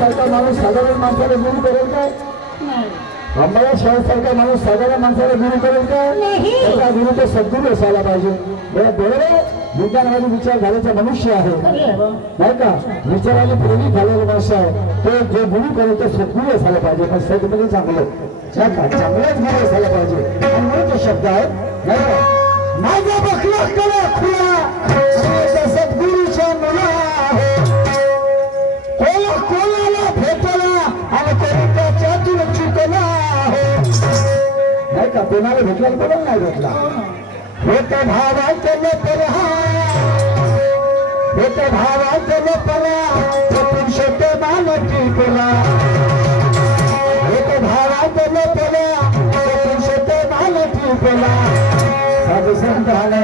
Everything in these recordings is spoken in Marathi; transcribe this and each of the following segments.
सारखा माणूस साधारण माणसाला गुरु करेल का? आम्हाला सारखा माणूस साधारण माणसाला गुरु करेल का? त्याचा गुरु तो सद्गुरू असायला पाहिजे. बरोबर विज्ञानवादी विचार झाल्याचा मनुष्य आहे नाही का? विचाराने प्रेरित झालेला माणूस आहे तो जो गुरु करेल तो सद्गुरू असायला पाहिजे. पण सद्गुरू चांगलं चांगलाच गुरु असायला पाहिजे. म्हणून तो शब्द आहे नाही का? माझा बकला करा खुला सद्गुरूच्या मुला कोला कोणाला भेटला आणि त्याच्यातून चुकला नाही का? कोणाला भेटला कोणाला नाही भेटला. होते भावाचे लोपला होते भावाचे लोपला पुरुषोत्तम मान टिकला होते भावाचे लोपला पुरुषोत्तम मान टिकला. साधू संतांना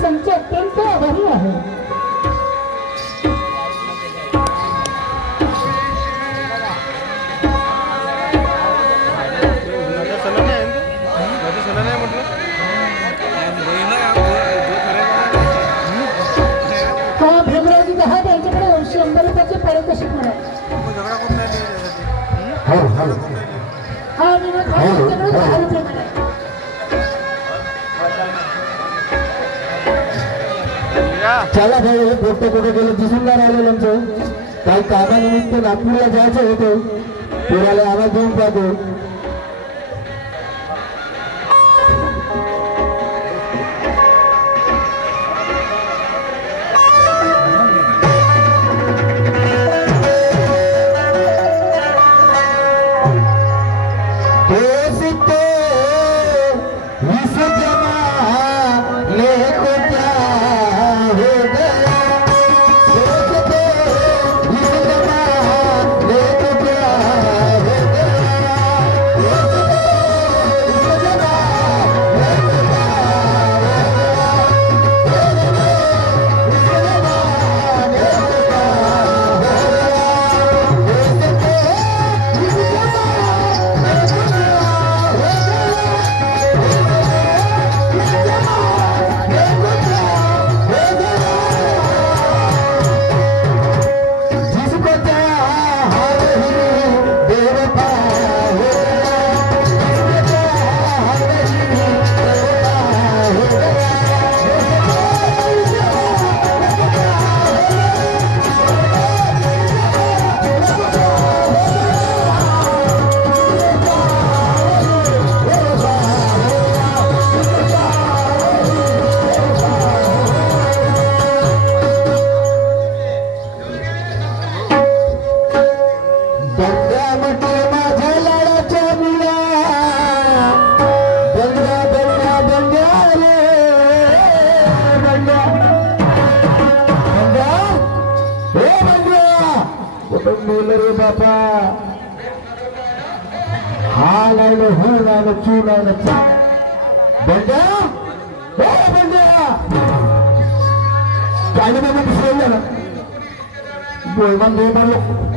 संच अत्यंत आभारी आहे. हा भीमरावजी दहा त्यांच्याकडे 100 रुपयाचे पारितोषिक मिळाले. हा विनोद भाई त्यांच्याकडे 10 रुपये मिळाले. चला भाई फोटो कुठे गेले दिसून नाही राहिलं आमचं. काही कामानिमित्त नागपूरला जायचं होतं. पुराला आवाज देऊन पाहतो.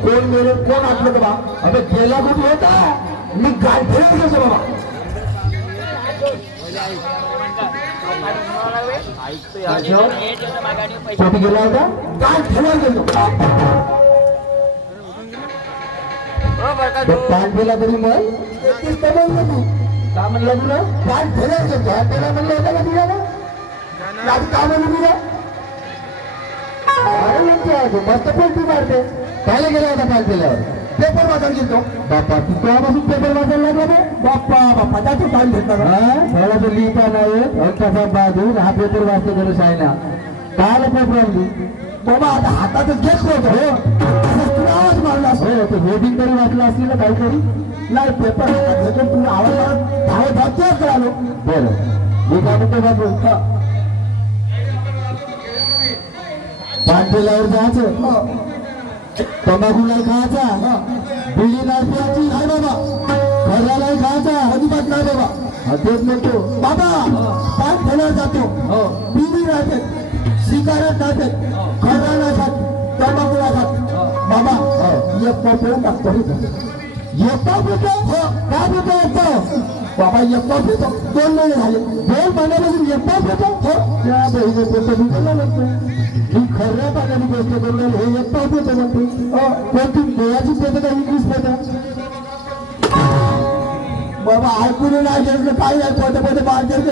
कोण मेरे कोण आटलं का बा? अबे गेला कुठे होता? मी गाय ठेवायचं बाबा. कुठे गेला होता? गाय ठेवायचं. पान दिला तरी मग का म्हणलं तुला? पान ठेवायचं त्याला म्हणलं होतं का तुझ्याला? का म्हणून तुला? मस्त पोल्ट्री मारते. काय गेला होता पाल केल्यावर? पेपर वाचायला गेलो. बाप्पा तू तेव्हापासून पेपर वाचायला लागला बे? बाप्पा त्याचं पान घेतला मला तर लिहिता नाही. कसा बहादूर हा पेपर वाचतो जरा शाळेला. काय पेपर आणली बाबा? आता हातातच घेतलं होतं. हो तुला आवाज मारला. हो ते हेडिंग तरी वाचलं असली ना काहीतरी. नाही पेपर घेतो तुला आवाज धावत धावत आलो. बरं मी काय म्हणतो बाबू पान ठेल्यावर जायचं. तंबाखू नाही खायचा. बिडी नाही प्यायची नाही बाबा. खर्रा नाही खायचा अजिबात नाही बाबा. तेच म्हणतो बाबा पान ठेल्यावर दारूवर जातो बिडी राहते सिगारेट राहते खर्रा राहतात तंबाखू राहतात बाबा एक पेपर टाकतो एकटा पितो का पितो एकटा बाबा एकटा पितो 2 महिने झाले 2 महिन्यापासून एकटा पितो त्या बहिणी पेपर विकला लागतो ही खऱ्या पाण्याने गोष्ट करून हे एकटा पितो म्हणतो पण ती गोळ्याची पेतो का इंग्लिश पेतो बाबा ऐकून नाही घेतलं काही ऐकू होतं पण बाहेर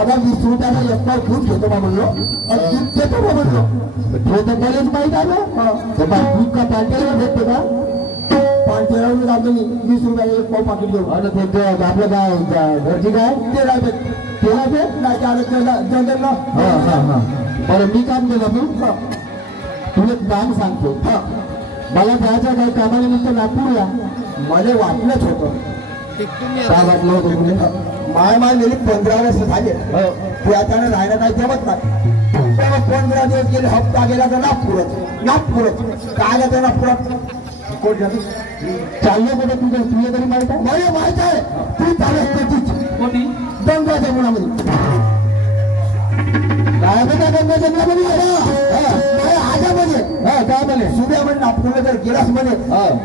आता 20 रुपयाला एकटा दूध घेतो बा म्हणलो दूध घेतो बा म्हणलो तो तर बरेच माहीत आलं दूध का पांढऱ्याला भेटतो का पांढऱ्यावरून जातो मी 20 रुपयाला एक पाव पाकिट घेऊ आणि ते आपलं काय घरची काय ते राहते तेला ते नाही जंगल ना बरं मी काम केलं तू तुला काम सांगतो मला जायचं काही कामानिमित्त नागपूरला मला वाटलंच होतं काय वाटलं होतं तुला माय गेली 15 वर्ष झाले ते आता राहायला काही जमत नाही 15 दिवस गेले हप्ता गेला तर नागपूरच काय जातं नागपुरात कोण जाते चाललं कुठे तुला तरी माहित आहे मला माहित आहे तू चालत कोणी गंगाच्या मुळामध्ये काय बेटा गंगा जंगलामध्ये आजामध्ये काय म्हणे सुद्या म्हणे नागपूरला जर गेलास म्हणे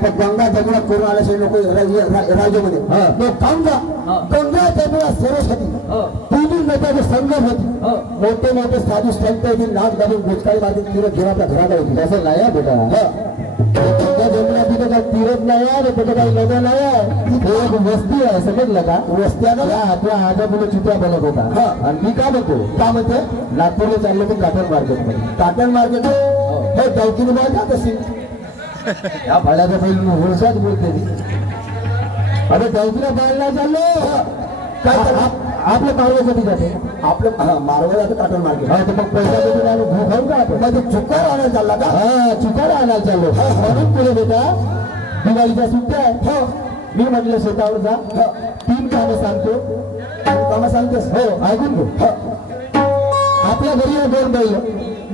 तर गंगा जमुना करून आल्याशिवाय लोक राज्यामध्ये गंगा जमुना सरस्वती तिन्ही नद्याचे संगम होती मोठे मोठे साधू संत येथील नाक घालून गोचकाळी बाधित तीरथ घेऊन आपल्या घरात होती असं नाही आहे बेटा गंगा जमुना तिथे काही तीरथ नाही आहे तिथे काही नद्या नाही आहे तिथे एक वस्ती आहे समजलं का वस्त्याला आपल्या आजा मुलं चित्रा बनत होता आणि मी काय म्हणतो का म्हणते नागपूरला चाललो मी काटन मार्केट हे चौकीने बाहेर जात असेल या भाड्याच्या पहिली होळसाच बोलते अरे चौकीला बाहेर नाही चाललो काय आपल्या मारवासाठी जाते आपलं मारवा जातं काटन मार्केट हा तर मग पैसा देऊन आलो घू खाऊ का आपण मध्ये चुकार आणायला चालला का चुकार आणायला चाललो म्हणून तुला बेटा दिवाळीच्या सुट्ट्या आहे मी म्हटलं शेतावर जा 3 कामं सांगतो कामं सांगतेस हो ऐकून घे आपल्या घरी 2 बैल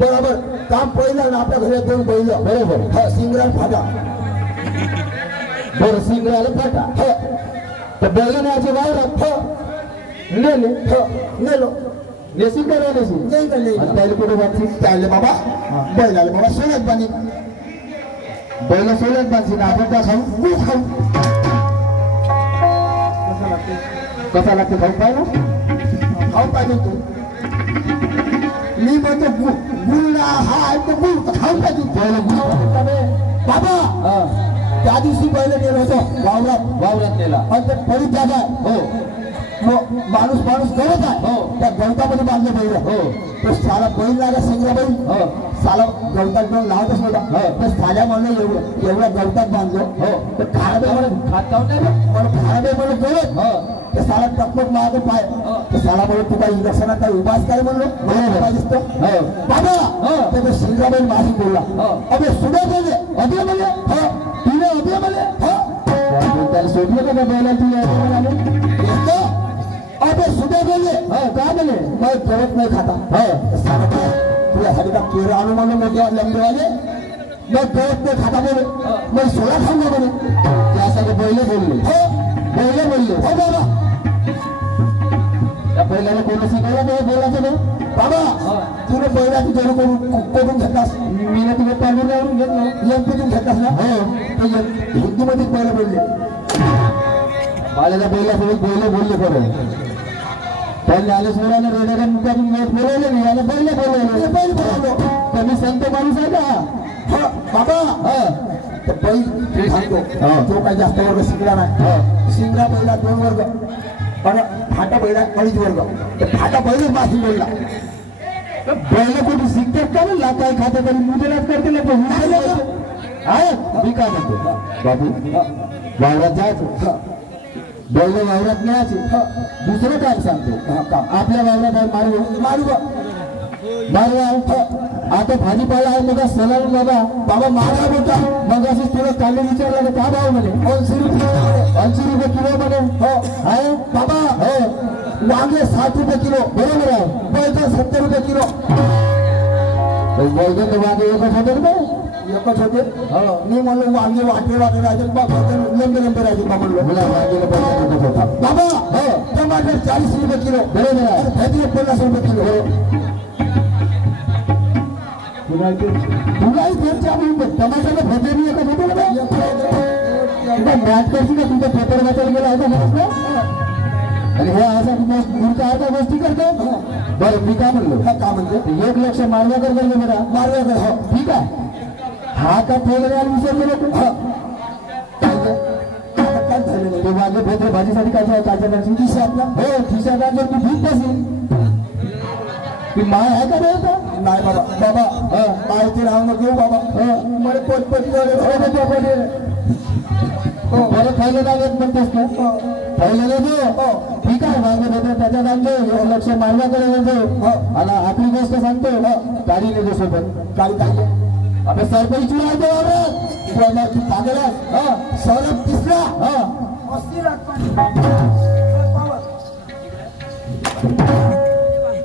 बरोबर काम पहिलं ना आपल्या घरी 2 बैल बरोबर सिंगराल फाटा बरं सिंगराला फाटा तर बैल न्यायचे वावरात नेलो नेसी का नेसी नाही त्याला कुठे बांधशी त्याले बाबा बैलाले बाबा सोन्यात बांधी बैल सोन्यात बांधशी ना आपण त्या खाऊ कसा लागते खाऊ पाहिजे तू मी म्हणतो गुळ हा आहे तो गुळ खाऊ पाहिजे बाबा त्या दिवशी बैल नेलं होतं वावरात नेला आणि ते पडीत जागा हो माणूस गवत आहे त्या गवतामध्ये बांधलं बैल तो साला बैल लागला सिंगरा बैल साला गवतात घेऊन लावतच नव्हता तर साल्या म्हणलं एवढ्या गवतात बांधलो तर खाराबे म्हणून गवत ते साला टकमक मागे पाय तर साला म्हणून तू काही इंजेक्शनात काही उभाच काय म्हणलो मला दिसतो बाबा ते सिंगरा बैल माझी बोलला अबे सुद्धा बोलले अभे म्हणले तुला अभे म्हणले त्याला सोडलं का बैला तुला अबे सुबह बोले काय बोले मैं गवत नहीं खाता तुझ्यासाठी का केळं आणून म्हणून मोठे लंबेवाले मैं गवत नहीं खाता बोले मैं सोळा खाऊंगा बोले त्यासाठी बैले बोलले हो बाबा त्या बैलाला कोणी शिकवलं नाही बोलायचं नाही बाबा तुला बैलाची जरूर करून घेतलास मी ना तुला पाणी लावून घेतलं एमपीतून घेतलास ना हिंदीमध्ये बैल बोलले बाळाला बैलासोबत बोलले बरं त्यांनी आले सोडायला रेड्याला मुखातून बोलवले नाही याला बैल बोलवलो त्यांनी संत माणूस आहे का बाबा बैल सांगतो तो काही जास्त वर्ग शिकला नाही सिंगरा बैला 2 वर्ग पण फाटा बैला 2.5 वर्ग तर फाटा बैलच माशी बोलला बैल कुठे शिकतात का ना काय खाते तरी मुदलाच करते ना मी काय म्हणतो बाबू वावरात जायचं बैल वावरात न्यायचे दुसरं काम सांगतो आपल्या वावरात मारू आता भाजीपाला आहे मग सलाल बाबा मारा बोलता मग असे तुला काढले विचारला का भाव म्हणे 80 रुपये किलो म्हणे आहे बाबा वांगे 60 रुपये किलो बरोबर आहे बैगन 70 रुपये किलो बैगन वांगे 1,000 रुपये एकच होते हो मी म्हणलो वांगे वाटे राहते बाबा लंबे राहते बाबा म्हणलो मला वांग्याला बोलत होता बाबा हो टमाटर 40 रुपये किलो बरोबर आहे भाजी 50 रुपये किलो तुलाही त्यांची आपण टमाटरला भजी एकच होते ना मॅच करशी का तुमचा पेपर वाचायला गेला होता म्हणून आणि हे असा मूर्ख अर्धा गोष्टी करतो बरं मी काय म्हणलो का म्हणतो 1 लक्ष मारवाकर करले मला मारवाकर हो ठीक आहे हा का ठेवलेला विचार केला तू काय झालेलं ते वांगे भेटले भाजीसाठी काय काढायची खिशातला हो खिशात जर तू भीत नसेल ती माय आहे का रे आता नाही बाबा बाबा माहिती राहू नको बाबा मला पोटपटी बरं खायला लागत म्हणतेस ना खायला हो ठीक आहे वांगे भेटले त्याच्यात आणतो 1 लक्ष मारवाकडे म्हणतो आणि आपली गोष्ट सांगतो गाडी नेतो सोबत गाडी काय आपल्या सरपंच चुना तू पागल आहे सौरभ तिसरा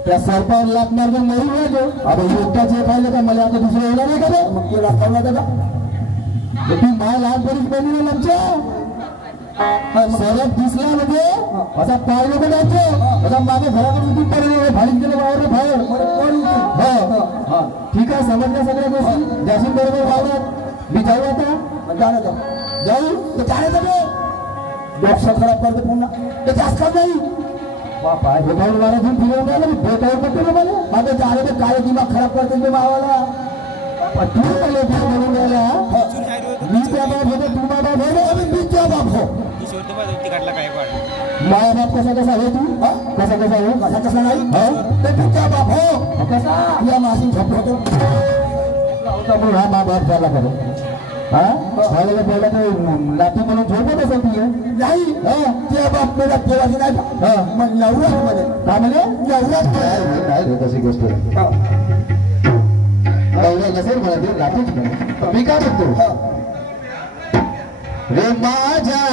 त्या सरपंच लाख मार्ग मरून राहतो आता एकटाचे खायला का मला आता दुसरं येणार नाही का मग ते राखवला दादा ती माय लहानपणीच बनवलं आमच्या सरप दिसला म्हणजे असा पाय नको जायचो असा मागे घराकडून दूध पडले भाडीत गेलं वावरलं बाहेर हो ठीक आहे समजल्या सगळ्या गोष्टी जाशील बरोबर वावरात मी जाऊ आता जाऊ ते जाण्याचं ते डॉक्टर खराब करते पुन्हा ते जास्त नाही बापा हे भाऊ मला घेऊन फिरवून राहिलं मी भेटायला पडतो मला माझं जाणे ते काय दिमाग खराब करते ते मावाला तू मला म्हणून राहिला मी त्या बाप होतो तू माझा भाऊ मी त्या बाप हो माया बाप कसा हो तू कसा नाही ते तुमचा बाप हो कसा या मासी झोपतो हा मा बाप झाला करो हा झालेला पहिला तर नाती म्हणून झोपत असेल ती नाही ते बाप मेला ठेवायची नाही मग नवरात मध्ये का म्हणे नवरात नाही तशी गोष्ट नसेल मला ते नातीच मी काय म्हणतो रे माझ्या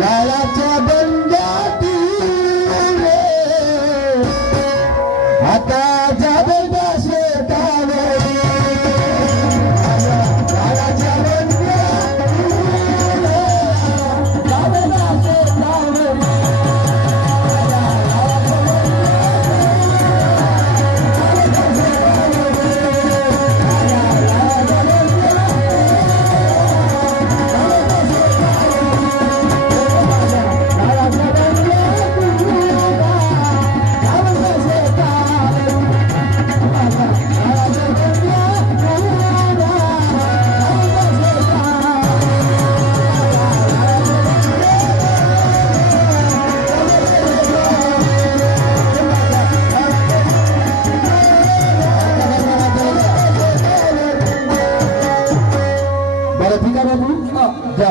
लालाच्या बंड्याती आता जावेदा शेतावरी लालाच्या बंड्याती जावेदा शेतावरी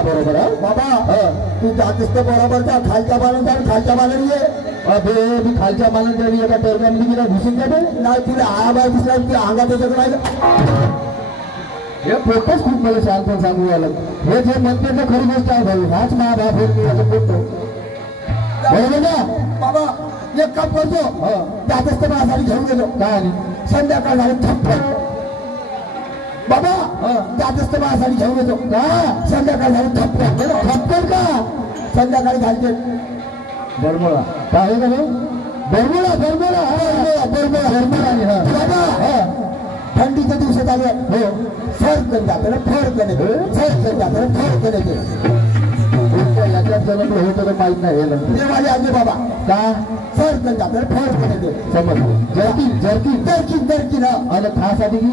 बरोबर आहे बाबा तू जातेस तर बरोबर जा खालच्या बालन जा खालच्या बालन ये अबे मी खालच्या बालन तरी एका टर्गामध्ये गेला घुसून जाते नाही तुला आवाज दिसला की अंगात येतं राहिलं हे पोटच खूप मला शांत सांगू आलं हे जे म्हणते तर खरी गोष्ट आहे भाऊ हाच मा बाप हे मी असं बोलतो बरोबर ना बाबा एक काम करतो जातेस तर माझ्यासाठी घेऊन गेलो काय आणि संध्याकाळ झाली थप्पड बाबा जातेस तर माझ्यासाठी घेऊन येतो का संध्याकाळ झाली थप्पड थप्पड का संध्याकाळी घालते बरमोळा काय आहे का बरमोळा बरमोळा बरमोळा बरमोळा आणि हा बाबा थंडीच्या दिवसात आले हो फरकन जातं फरकन फरकन जातं फरकन याच्यात जन्म होतं तर माहित नाही ते माझे आजे बाबा का फरकन जातं फरकन येते समज जर्किन जर्किन दरकीन दरकीन आणि खासाठी की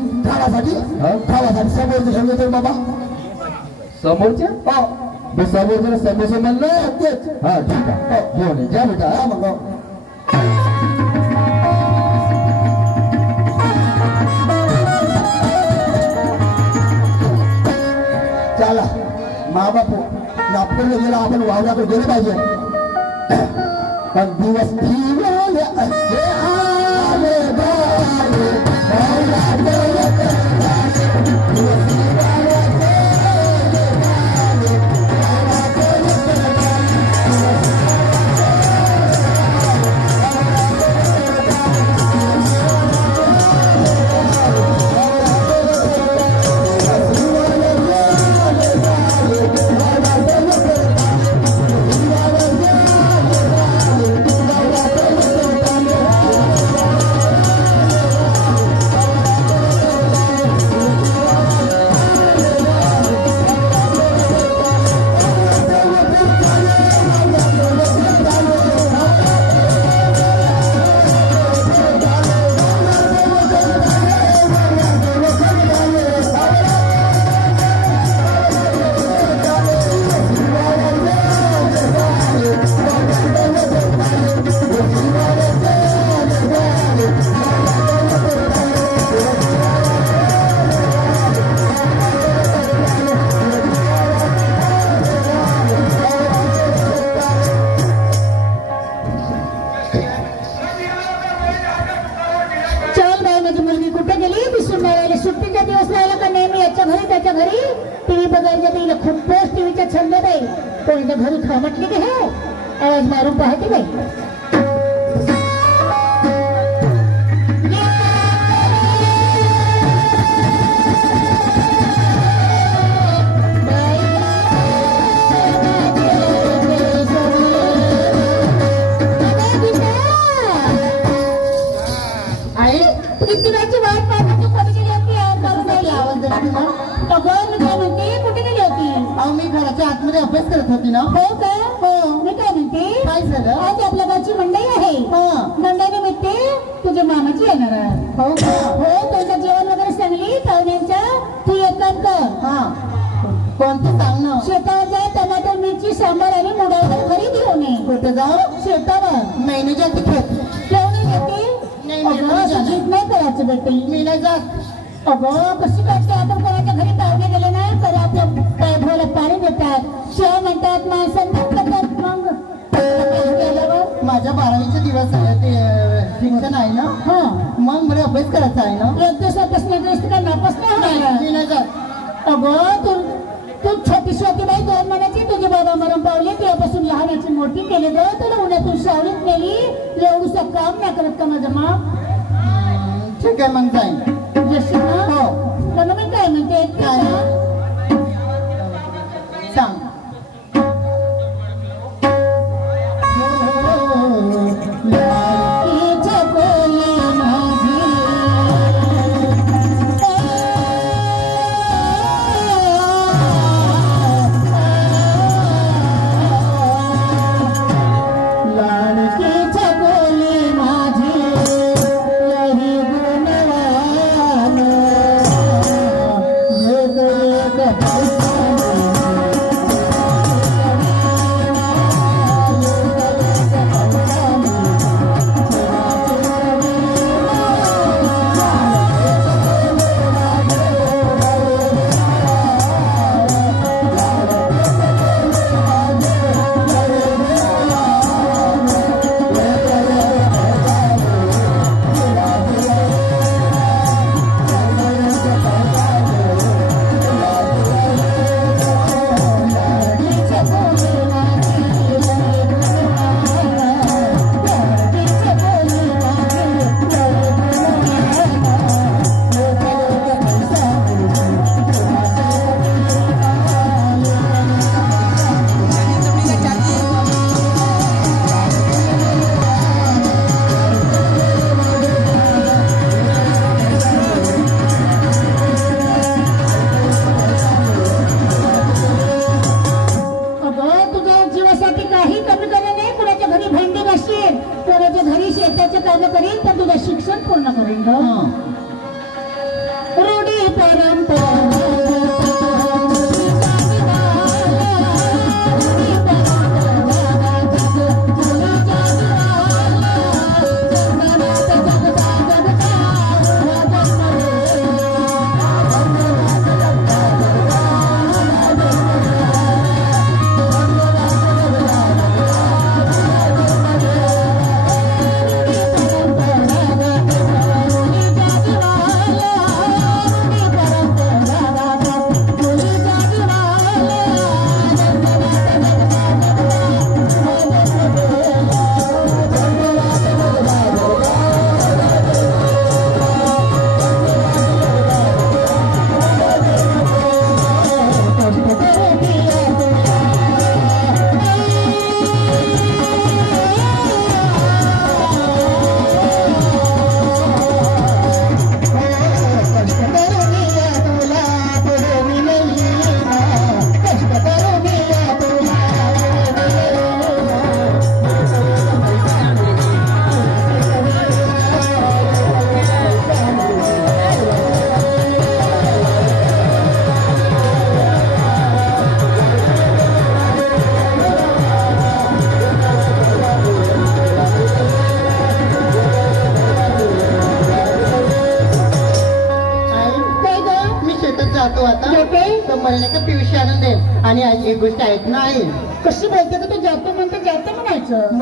खावासाठी समोरचे घेऊन येतो बाबा समोरच्या मी समोरच्या समोसे म्हणलं तेच हा ठीक आहे घेऊन जा बेटा हा मग चला मा बापू नागपूरला गेला आपण वावराकडे गेलं पाहिजे पण दिवस फिरले असे आले बाले तुला तिला खूपच टीव्हीचा छंद बाई तो एकदा घरी खा म्हटली की हे आवाज मारून पाहते बाई आतमध्ये अभ्यास करत होती ना हो का हो मी काय म्हणते काय झालं आज आपल्या गावची मंडई आहे मंडईनिमित्त तुझ्या मामाची येणार आहे हो का हो त्यांचं जेवण वगैरे सांगली पाहुण्यांच्या तू एक काम कर कोणतं सांग ना शेतावर जा टमाटर मिरची सांबार आणि मुगावर घरी घेऊन ये कुठे जाऊ शेतावर महिन्याच्या तिकीट केवढी घेते नाही करायचं बेटे मी नाही जात अगं कशी करते आपण कोणाच्या घरी पाहुणे गेले नाही तर आपल्या पैभवाला पाणी देतात चहा म्हणतात माणसांना करतात मग माझ्या 12वीचे दिवस ते शिक्षण आहे ना मग मला अभ्यास करायचा आहे ना एक दिवसापास नाही काय नापास नाही मी नाही जात अगं तू छोटीशी होती बाई 2 महिन्याची तुझे बाबा मरण पावले तेव्हापासून लहानाची मोठी केली ग तुला उन्हातून सावलीत नेली एवढंसं काम नाही करत का माझं मग ठीक आहे मग जाईन हो पण मी काय म्हणते सांग शिक्षण पूर्ण करेन रूढी परंपरा पिवशी आणून दे आणि एक गोष्ट ऐक नाही कशी बोलते का तू जातो म्हणतो जातो म्हणायचं